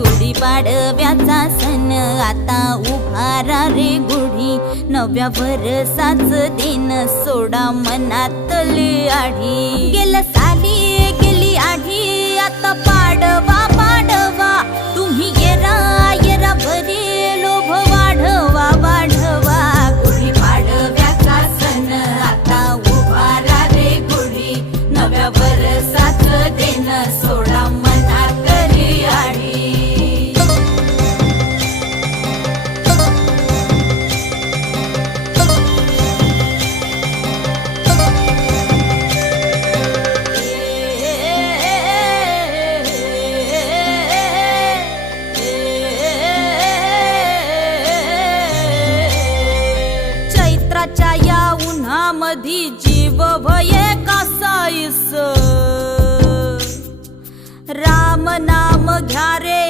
गुढीपाडव्याचा सण आता उभारा रे गुढी, नव्या वर्षाच दिन सोडा मनातली आढी। गेलं साली गेली आढी, आता पाडवा पाडवा, तुम्ही येरा येरा बरे लोभ वाढवा वाढवा। गुढीपाडव्याचा सण आता उभारा रे गुढी, नव्या वर्षाच दिन सोडा मनातली आढी। चैत्राच्या या उन्हामधी जीव भये कासाईस, राम नाम घ्या रे